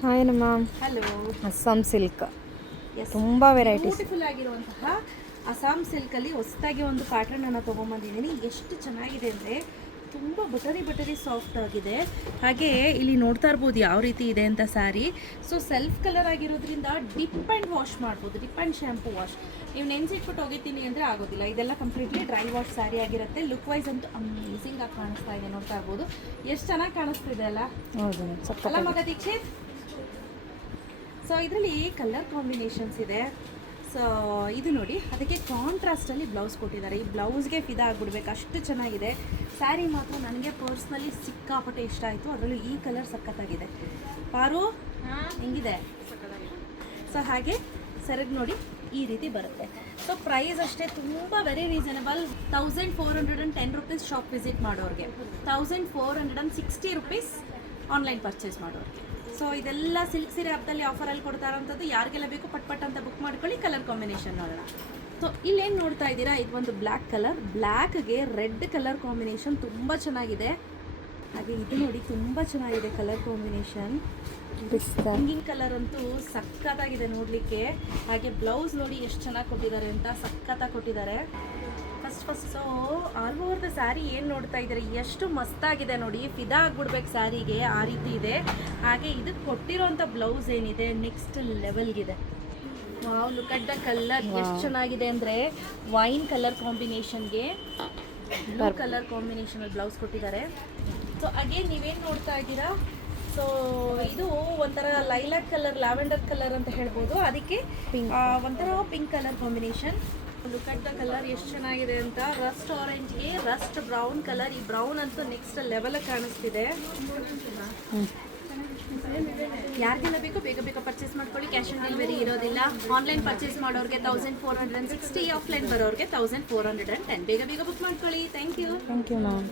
Hi ನಮ್ಮ hello. Assam silk S, ತುಂಬ varieties. Beautiful ಆಗಿರುವಂತಹ ಅಸ್ಸಾಂ ಸಿಲ್ಕಲ್ಲಿ ಹೊಸದಾಗಿ ಒಂದು ಪ್ಯಾಟರ್ನನ್ನು ತೊಗೊಂಬಂದಿದ್ದೀನಿ. ಎಷ್ಟು ಚೆನ್ನಾಗಿದೆ ಅಂದರೆ ತುಂಬ ಬಟರಿ ಸಾಫ್ಟ್ ಆಗಿದೆ. ಹಾಗೆ ಇಲ್ಲಿ ನೋಡ್ತಾ ಇರ್ಬೋದು ಯಾವ ರೀತಿ ಇದೆ ಅಂತ ಸ್ಯಾರಿ. ಸೊ ಸೆಲ್ಫ್ ಕಲರ್ ಆಗಿರೋದ್ರಿಂದ ಡಿಪ್ ಆ್ಯಂಡ್ ವಾಶ್ ಮಾಡ್ಬೋದು, ಡಿಪ್ ಆ್ಯಂಡ್ ಶ್ಯಾಂಪು ವಾಶ್. ನೀವು ನೆನೆಸಿಟ್ಬಿಟ್ಟು ಹೋಗಿದ್ದೀನಿ ಅಂದರೆ ಆಗೋದಿಲ್ಲ. ಇದೆಲ್ಲ ಕಂಪ್ಲೀಟ್ಲಿ ಡ್ರೈ ವಾಶ್ ಸ್ಯಾರಿ ಆಗಿರುತ್ತೆ. ಲುಕ್ ವೈಸ್ ಅಂತೂ ಅಮೇಸಿಂಗ್ ಆಗಿ ಕಾಣಿಸ್ತಾ ಇದೆ, ನೋಡ್ತಾ ಇರ್ಬೋದು. ಎಷ್ಟು ಚೆನ್ನಾಗಿ ಕಾಣಿಸ್ತಿದೆ ಅಲ್ಲ? ಹೌದು, ಅಲ್ಲ ಮಗ ದೀಕ್ಷಿತ್? ಸೊ ಇದರಲ್ಲಿ ಕಲರ್ ಕಾಂಬಿನೇಷನ್ಸ್ ಇದೆ. ಸೊ ಇದು ನೋಡಿ, ಅದಕ್ಕೆ ಕಾಂಟ್ರಾಸ್ಟಲ್ಲಿ ಬ್ಲೌಸ್ ಕೊಟ್ಟಿದ್ದಾರೆ. ಈ ಬ್ಲೌಸ್ಗೆ ಫಿದಾ ಆಗಿಬಿಡ್ಬೇಕು, ಅಷ್ಟು ಚೆನ್ನಾಗಿದೆ. ಸ್ಯಾರಿ ಮಾತ್ರ ನನಗೆ ಪರ್ಸ್ನಲಿ ಸಿಕ್ಕಾಪಟ್ಟೆ ಇಷ್ಟ ಆಯಿತು. ಅದರಲ್ಲೂ ಈ ಕಲರ್ ಸಖತ್ತಾಗಿದೆ. ಪಾರು ಹೆಂಗಿದೆ? ಸೊ ಹಾಗೆ ಸೆರಗ್ ನೋಡಿ ಈ ರೀತಿ ಬರುತ್ತೆ. ಸೊ ಪ್ರೈಸ್ ಅಷ್ಟೇ ತುಂಬ very reasonable. 1410 rupees shop visit ಮಾಡೋರಿಗೆ, 1460 ರುಪೀಸ್ ಆನ್ಲೈನ್ ಪರ್ಚೇಸ್ ಮಾಡೋರಿಗೆ. ಸೊ ಇದೆಲ್ಲ ಸಿಲ್ಕ್ ಸೀರೆ ಹಬ್ಬದಲ್ಲಿ ಆಫರಲ್ಲಿ ಕೊಡ್ತಾ ಇರೋಂಥದ್ದು. ಯಾರಿಗೆಲ್ಲ ಬೇಕು ಪಟ್ ಅಂತ ಬುಕ್ ಮಾಡ್ಕೊಳ್ಳಿ. ಕಲರ್ ಕಾಂಬಿನೇಷನ್ ನೋಡೋಣ. ಸೊ ಇಲ್ಲೇನು ನೋಡ್ತಾ ಇದ್ದೀರಾ, ಇದು ಒಂದು ಬ್ಲ್ಯಾಕ್ ಕಲರ್, ಬ್ಲ್ಯಾಕ್ಗೆ ರೆಡ್ ಕಲರ್ ಕಾಂಬಿನೇಷನ್ ತುಂಬ ಚೆನ್ನಾಗಿದೆ. ಹಾಗೆ ಇದು ನೋಡಿ ತುಂಬ ಚೆನ್ನಾಗಿದೆ ಕಲರ್ ಕಾಂಬಿನೇಷನ್. ಹಿಂಗಿಂಗ್ ಕಲರ್ ಅಂತೂ ಸಖತ್ತಾಗಿದೆ ನೋಡಲಿಕ್ಕೆ. ಹಾಗೆ ಬ್ಲೌಸ್ ನೋಡಿ ಎಷ್ಟು ಚೆನ್ನಾಗಿ ಕೊಟ್ಟಿದ್ದಾರೆ ಅಂತ, ಸಖತ್ತಾಗಿ ಕೊಟ್ಟಿದ್ದಾರೆ. First so all over the sari ಏನು ನೋಡ್ತಾ ಇದ್ದಾರೆ, ಎಷ್ಟು ಮಸ್ತಾಗಿದೆ ನೋಡಿ. ಫಿದಾ ಆಗ್ಬಿಡ್ಬೇಕು ಸ್ಯಾರಿಗೆ, ಆ ರೀತಿ ಇದೆ. ಹಾಗೆ ಇದಕ್ಕೆ ಕೊಟ್ಟಿರೋಂಥ ಬ್ಲೌಸ್ ಏನಿದೆ ನೆಕ್ಸ್ಟ್ ಲೆವೆಲ್ಗಿದೆ. Wow, look at the colour ಎಷ್ಟು ಚೆನ್ನಾಗಿದೆ ಅಂದರೆ ವೈನ್ ಕಲರ್ ಕಾಂಬಿನೇಷನ್ಗೆ ಬ್ಲೂ ಕಲರ್ ಕಾಂಬಿನೇಷನಲ್ಲಿ ಬ್ಲೌಸ್ ಕೊಟ್ಟಿದ್ದಾರೆ. ಸೊ ಅಗೇನ್ ನೀವೇನು ನೋಡ್ತಾ ಇದ್ದೀರಾ, ಸೊ ಇದು ಒಂಥರ ಲೈಲಾಕ್ ಕಲರ್, ಲ್ಯಾವೆಂಡರ್ ಕಲರ್ ಅಂತ ಹೇಳ್ಬೋದು. ಅದಕ್ಕೆ ಒಂಥರ pink colour combination. Look at the colour ಎಷ್ಟು ಚೆನ್ನಾಗಿದೆ ಅಂತ. ರಸ್ಟ್ ಆರೆಂಜ್ಗೆ ರಸ್ಟ್ ಬ್ರೌನ್ ಕಲರ್. ಈ ಬ್ರೌನ್ ಅಂತೂ ನೆಕ್ಸ್ಟ್ ಲೆವೆಲ್ ಕಾಣಿಸ್ತಿದೆ. ಯಾರಿಗೆಲ್ಲ ಬೇಕು ಬೇಗ ಬೇಗ ಪರ್ಚೇಸ್ ಮಾಡ್ಕೊಳ್ಳಿ. ಕ್ಯಾಶ್ ಆನ್ ಡೆಲಿವರಿ ಇರೋದಿಲ್ಲ. ಆನ್ಲೈನ್ ಪರ್ಚೇಸ್ ಮಾಡೋರಿಗೆ 1460, ಆಫ್ಲೈನ್ ಬರೋರಿಗೆ 1410. ಬೇಗ ಬೇಗ ಬುಕ್ ಮಾಡ್ಕೊಳ್ಳಿ. Thank you ma'am.